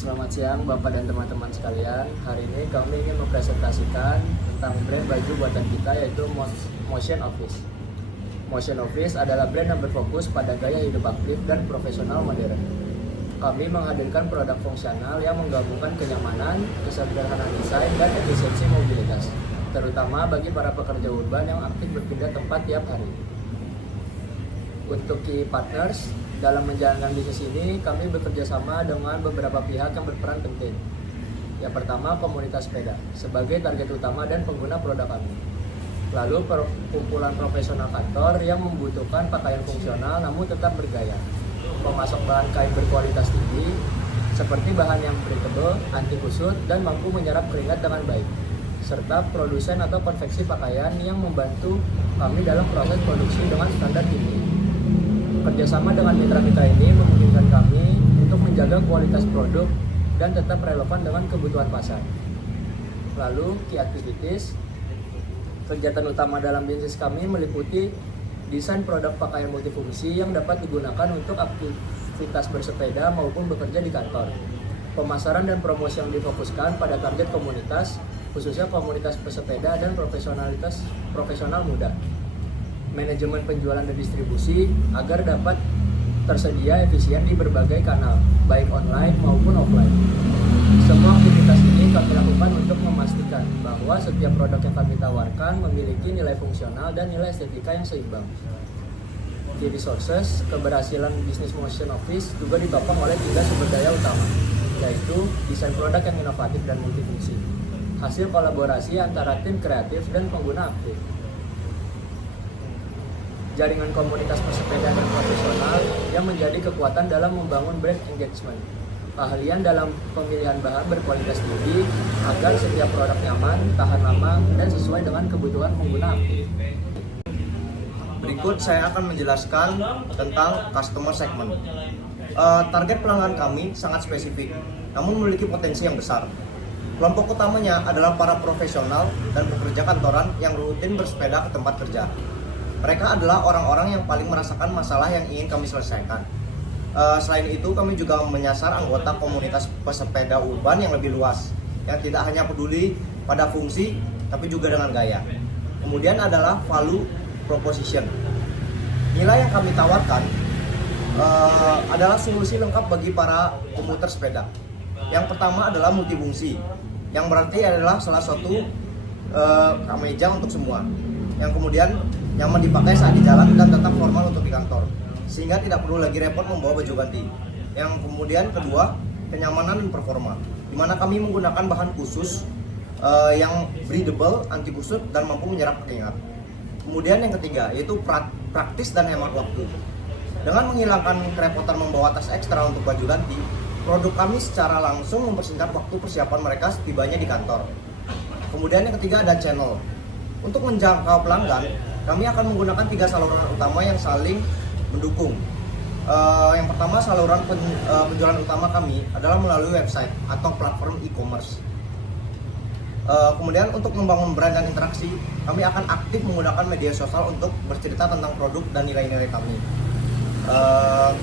Selamat siang Bapak dan teman-teman sekalian. Hari ini kami ingin mempresentasikan tentang brand baju buatan kita, yaitu Motion Office. Motion Office adalah brand yang berfokus pada gaya hidup aktif dan profesional modern. Kami menghadirkan produk fungsional yang menggabungkan kenyamanan, kesederhanaan desain, dan efisiensi mobilitas, terutama bagi para pekerja urban yang aktif berpindah tempat tiap hari. Untuk key partners, dalam menjalankan bisnis ini, kami bekerja sama dengan beberapa pihak yang berperan penting. Yang pertama, komunitas sepeda, sebagai target utama dan pengguna produk kami. Lalu, kumpulan profesional kantor yang membutuhkan pakaian fungsional namun tetap bergaya. Pemasok bahan kain berkualitas tinggi, seperti bahan yang breathable, anti kusut, dan mampu menyerap keringat dengan baik. Serta produsen atau konveksi pakaian yang membantu kami dalam proses produksi dengan standar tinggi. Kerjasama dengan mitra-mitra ini memungkinkan kami untuk menjaga kualitas produk dan tetap relevan dengan kebutuhan pasar. Lalu, key activities. Kegiatan utama dalam bisnis kami meliputi desain produk pakaian multifungsi yang dapat digunakan untuk aktivitas bersepeda maupun bekerja di kantor. Pemasaran dan promosi yang difokuskan pada target komunitas, khususnya komunitas pesepeda dan profesional muda. Manajemen penjualan dan distribusi agar dapat tersedia efisien di berbagai kanal, baik online maupun offline. Semua aktivitas ini kami lakukan untuk memastikan bahwa setiap produk yang kami tawarkan memiliki nilai fungsional dan nilai estetika yang seimbang. Key resources, keberhasilan bisnis Motion Office juga ditopang oleh 3 sumber daya utama, yaitu desain produk yang inovatif dan multifungsi, hasil kolaborasi antara tim kreatif dan pengguna aktif, jaringan komunitas pesepeda dan profesional yang menjadi kekuatan dalam membangun brand engagement, keahlian dalam pemilihan bahan berkualitas tinggi agar setiap produk nyaman, tahan lama, dan sesuai dengan kebutuhan pengguna aktif. Berikut saya akan menjelaskan tentang customer segment. Target pelanggan kami sangat spesifik, namun memiliki potensi yang besar. Kelompok utamanya adalah para profesional dan pekerja kantoran yang rutin bersepeda ke tempat kerja. Mereka adalah orang-orang yang paling merasakan masalah yang ingin kami selesaikan. Selain itu, kami juga menyasar anggota komunitas pesepeda urban yang lebih luas, yang tidak hanya peduli pada fungsi, tapi juga dengan gaya. Kemudian adalah value proposition. Nilai yang kami tawarkan adalah solusi lengkap bagi para komuter sepeda. Yang pertama adalah multifungsi, yang berarti adalah salah satu kemeja untuk semua. Yang kemudian nyaman dipakai saat di jalan dan tetap formal untuk di kantor, sehingga tidak perlu lagi repot membawa baju ganti. Yang kemudian kedua, kenyamanan dan performa, di mana kami menggunakan bahan khusus yang breathable, anti kusut, dan mampu menyerap keringat. Kemudian yang ketiga, yaitu praktis dan hemat waktu. Dengan menghilangkan kerepotan membawa tas ekstra untuk baju ganti, produk kami secara langsung mempersingkat waktu persiapan mereka setibanya di kantor. Kemudian yang ketiga ada channel. Untuk menjangkau pelanggan, kami akan menggunakan 3 saluran utama yang saling mendukung. Yang pertama, saluran penjualan utama kami adalah melalui website atau platform e-commerce. Kemudian untuk membangun brand dan interaksi, kami akan aktif menggunakan media sosial untuk bercerita tentang produk dan nilai-nilai kami.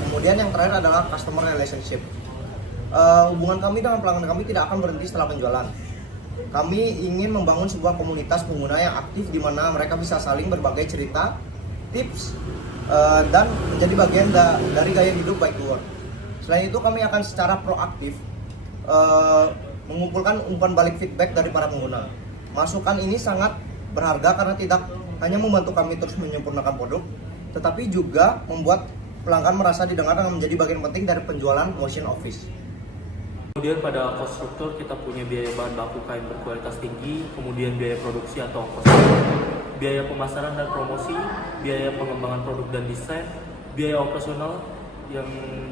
Kemudian yang terakhir adalah customer relationship. Hubungan kami dengan pelanggan kami tidak akan berhenti setelah penjualan. Kami ingin membangun sebuah komunitas pengguna yang aktif di mana mereka bisa saling berbagi cerita, tips, dan menjadi bagian dari gaya hidup bike to work. Selain itu, kami akan secara proaktif mengumpulkan umpan balik feedback dari para pengguna. Masukan ini sangat berharga karena tidak hanya membantu kami terus menyempurnakan produk, tetapi juga membuat pelanggan merasa didengar dan menjadi bagian penting dari penjualan Motion Office. Kemudian pada cost struktur kita punya biaya bahan baku kain berkualitas tinggi, kemudian biaya produksi atau ongkos, biaya pemasaran dan promosi, biaya pengembangan produk dan desain, biaya operasional yang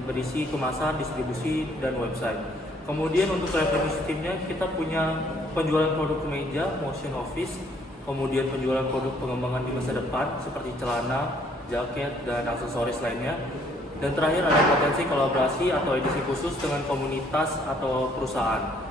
berisi kemasan, distribusi, dan website. Kemudian untuk revenue streamnya kita punya penjualan produk kemeja, Motion Office, kemudian penjualan produk pengembangan di masa depan seperti celana, jaket, dan aksesoris lainnya. Dan terakhir ada potensi kolaborasi atau edisi khusus dengan komunitas atau perusahaan.